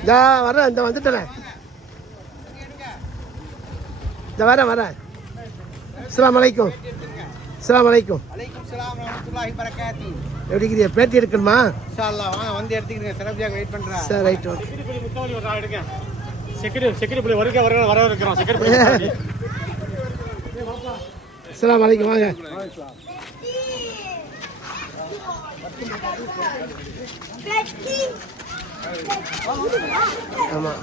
இந்த வரேன் இந்த வந்துட்டேன். இந்த வரேன் வரேன். அலைக்கும். சலாம் ரஹமத்துல்லாஹி பரக்காத்தி எப்படி இருக்கிறீங்க பேட்டி எடுக்கணுமா? இன்ஷா அல்லாஹ் வாங்க வந்து எடுத்துக்கிறேன் சிறப்பியாக வெயிட் பண்றேன். சரி ரைட் ஓகே. செக்யூரிட்டி செக்யூரிட்டி புள்ளி வருக வருக வர இருக்கிறோம். செக்யூரிட்டி அஸ்ஸலாமு அலைக்கும் வாங்க. ஆமாம்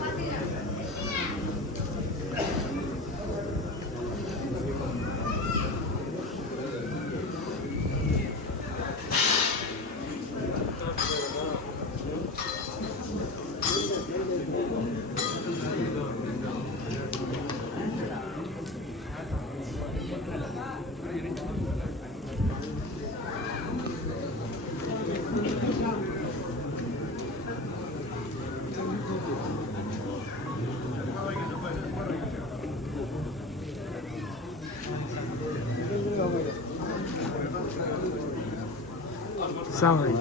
Sorry.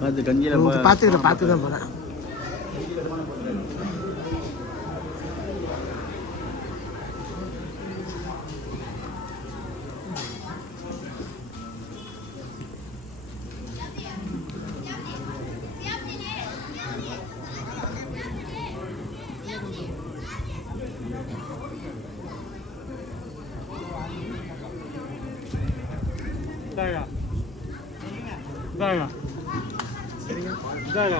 பார்த்து கஞ்சியில் பார்த்துக்கிறேன் பார்த்து தான் போகிறேன் இந்தாங்க இந்தாங்க இந்தாங்க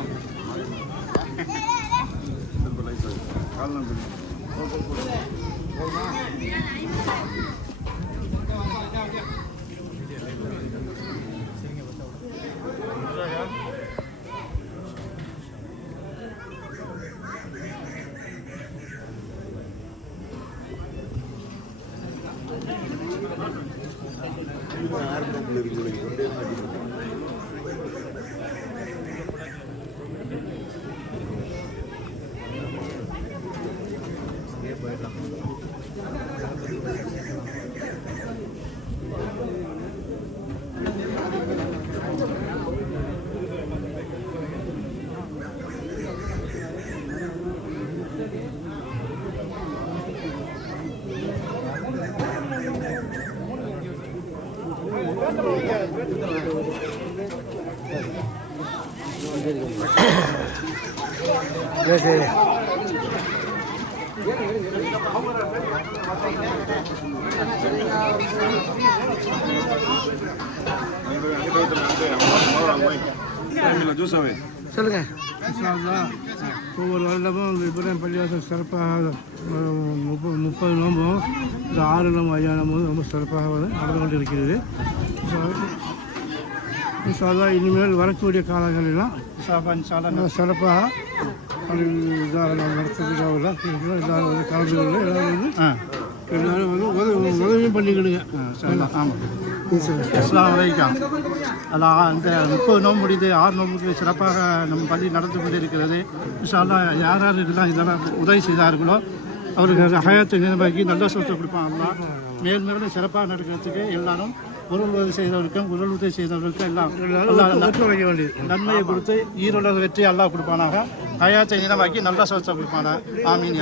சரி சரி சொல்லுங்க. ஒவ்வொரு வருடமும் இப்ராஹிம் பள்ளிவாசல் சிறப்பாக முப்பது முப்பது நோம்பும் இந்த ஆறு நோம்பு ஐயா நோம்பு ரொம்ப சிறப்பாக நடந்து கொண்டு இருக்கிறது இன்ஷால்லா இனிமேல் வரக்கூடிய காலங்களெல்லாம் நல்லா சிறப்பாக நடத்துறதுக்காக எல்லாரும் வந்து கலந்து கொண்டு எல்லாரும் வந்து எல்லாரும் வந்து உதவி உதவியும் பண்ணிக்கிடுங்க. ஆமாம் அஸ்லாம் வலைக்கம் அதான் இந்த முப்பது நோம்பு முடியுது ஆறு நோம்புக்கு சிறப்பாக நம்ம பள்ளி நடந்து கொண்டிருக்கிறது. இன்ஷால்லா யார் யார் இதெல்லாம் இதெல்லாம் உதவி செய்தார்களோ அவருக்கு ஹயாத்தை நினைவாக்கி நல்ல சொத்தை கொடுப்பாங்க. மேல் மேலும் சிறப்பாக நடக்கிறதுக்கு எல்லாரும் பொருள் உதவி செய்தவருக்கும் குரல் உதவி செய்தவருக்கும் எல்லாம் அல்லாஹ் ஒத்துழைக்க வேண்டியது நன்மையை கொடுத்து ஈரோட வெற்றி அல்லாஹ் கொடுப்பானாக. ஹயாத்தை நினைவாக்கி நல்ல சொத்தை கொடுப்பானா ஆமீன்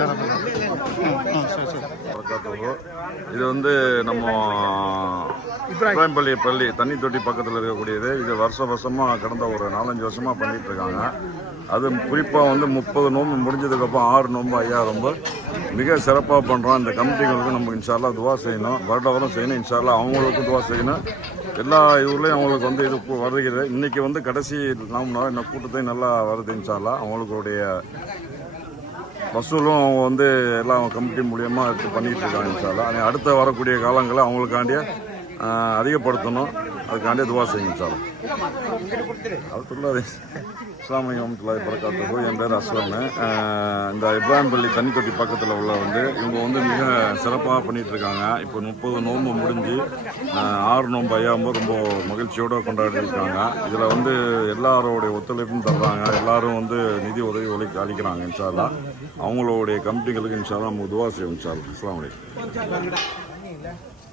சரி சரி. இது வந்து நம்ம இப்ராஹிம். பள்ளி தண்ணி தொட்டி பக்கத்தில் இருக்கக்கூடியது. இது வருஷ வருஷமாக கடந்த ஒரு நாலஞ்சு வருஷமாக பண்ணிட்டு இருக்காங்க. அது குறிப்பாக வந்து முப்பது நோம்பு முடிஞ்சதுக்கப்புறம் ஆறு நோம்பு ஐயா ரொம்ப மிக சிறப்பாக பண்ணுறோம் இந்த கமிட்டிகளுக்கும் நம்ம இன்ஷால்லா துவா செய்யணும். வருடவரம் செய்யணும். இன்ஷால்லா அவங்களுக்கும் துவா செய்யணும். எல்லா ஊர்லேயும் அவங்களுக்கு வந்து இது வருகிறது. இன்றைக்கி வந்து கடைசி நாம் இந்த கூட்டத்தையும் நல்லா வருது இன்ஷால்லா அவங்களுடைய வசூலும் அவங்க வந்து எல்லாம் கமிட்டி மூலியமாக எடுத்து பண்ணிகிட்டு இருக்காங்க இன்ஷால்லா அடுத்த வரக்கூடிய காலங்களில் அவங்களுக்காண்டிய அதிகப்படுத்தணும். அதுக்காண்டே துவா செய்யுங்க சார் அது சொல்லாது இஸ்லாமிய அமத்துலாய் பறக்காத்து என் பேர் அஸ்லம் இந்த இப்ராஹிம் பள்ளி பக்கத்தில் உள்ள வந்து இவங்க வந்து மிக சிறப்பாக பண்ணிகிட்டு இருக்காங்க இப்போ முப்பது நோன்பு முடிஞ்சு ஆறு நோன்பு ஐயாம்பு ரொம்ப மகிழ்ச்சியோடு கொண்டாடி இருக்காங்க இதில் வந்து எல்லாரோடைய ஒத்துழைப்பும் தர்றாங்க. எல்லாரும் வந்து நிதி உதவி ஒலி அளிக்கிறாங்க இன்ஷால்லா அவங்களுடைய கம்பெனிகளுக்கு இன்ஷால்லா நம்ம துவா செய்வோம் இன்ஷால்லா அஸ்லாம் வலைக்கம்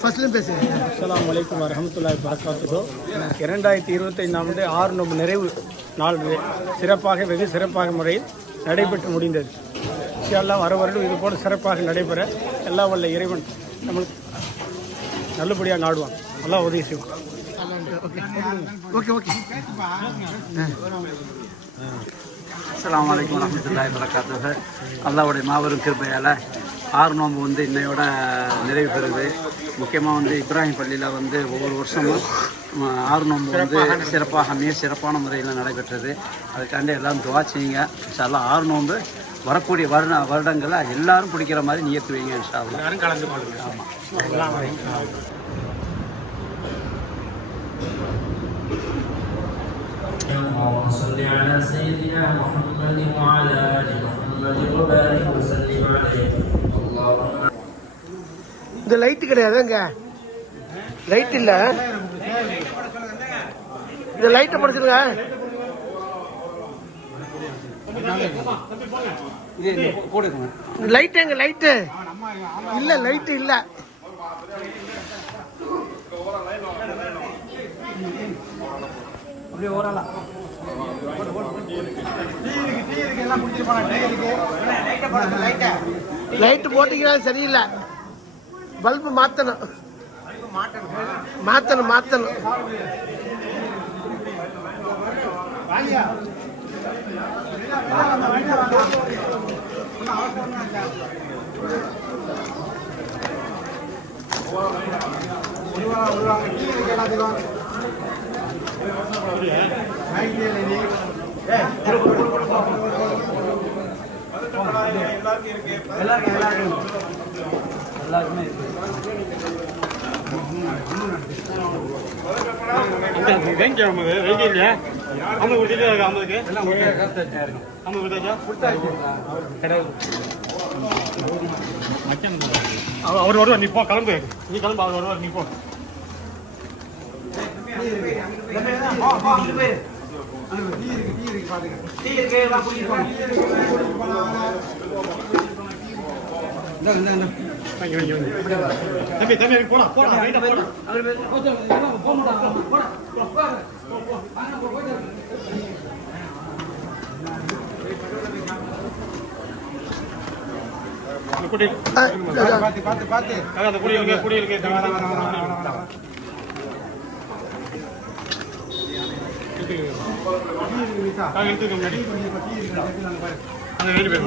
ஃபர்ஸ்ட்லேயும் பேசுங்க அஸ்லாம் வலைக்கம் வரமத்துல்லாய் வரகாத்துகோ இரண்டாயிரத்தி இருபத்தைந்தாம் ஆண்டு ஆறு நோம்பு நிறைவு நாள் சிறப்பாக வெகு சிறப்பாக முறையில் நடைபெற்று முடிந்தது. எல்லாம் வர வருடம் இது போல சிறப்பாக நடைபெற எல்லா வல்ல இறைவன் நம்மளுக்கு நல்லபடியாக நாடுவான். நல்லா உதவி செய்வான். ஓகே ஓகே அஸ்ஸலாமு அலைக்கும் வரமத்துல்லாஹி வரகாத்துஹு அல்லாஹ்வுடைய மாபெரும் கிருபையால் ஆறு நோன்பு வந்து இன்னையோட நிறைவு பெறுது முக்கியமாக வந்து இப்ராஹிம் பள்ளியில் வந்து ஒவ்வொரு வருஷமும் ம், ஆறு நோன்பு வந்து சிறப்பாக மிக சிறப்பான முறையில் நடைபெற்றது அதுக்காண்டி எல்லாம் துவா செய்யுங்க இன்ஷால்லா ஆறு நோன்பு வரக்கூடிய வருட வருடங்களில் எல்லாரும் பிடிக்கிற மாதிரி நியத்து வைங்க இன்ஷால்லா யாரும் கலந்து கொள்ளுங்க اللهم صل على سيدنا محمد وعلى ال محمد وبارك وسلم عليه اللهم இந்த லைட்டு கிடையாதுங்க. லைட் இல்ல. இந்த லைட்டை படிச்சிருங்க. லைட் எங்க லைட்டு இல்ல லைட் இல்ல. லைட் போட்டீங்கன்னா சரியில்லை. பல்பு மாத்தணும். மாத்தணும் மாத்தணும். அந்த வெங்க கொடுத்தாச்சா? அவர் அவர் வருவார் நிப்போம் கிளம்பு. நீ கிளம்பு அவர் வாங்கி வாங்கி வாங்கி தம்பி தம்பி போடா போடா ரைட்டா குடி. ஆ, அந்த குடி இருக்கு குடி இருக்கு. எடுத்துக்க. முன்னாடி. அந்த ரெண்டு பேர்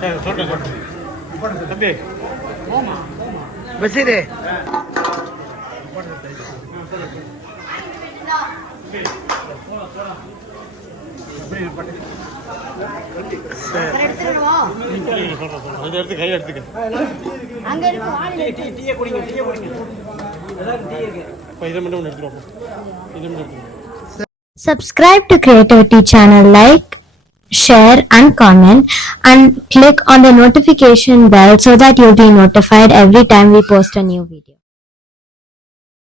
சரி, சொல்றேன், சொல்றேன். தம்பி. சொல்றேன், சொல்றேன். இதை எடுத்து கையில் எடுத்துக்க அங்க இருக்கு வாணி இப்போ இதை மட்டும் ஒன்று எடுத்துருவோம் இதை மட்டும் எடுத்துருவோம் Subscribe to Creativity channel, like, share and comment and click on the notification bell so that you'll be notified every time we post a new video.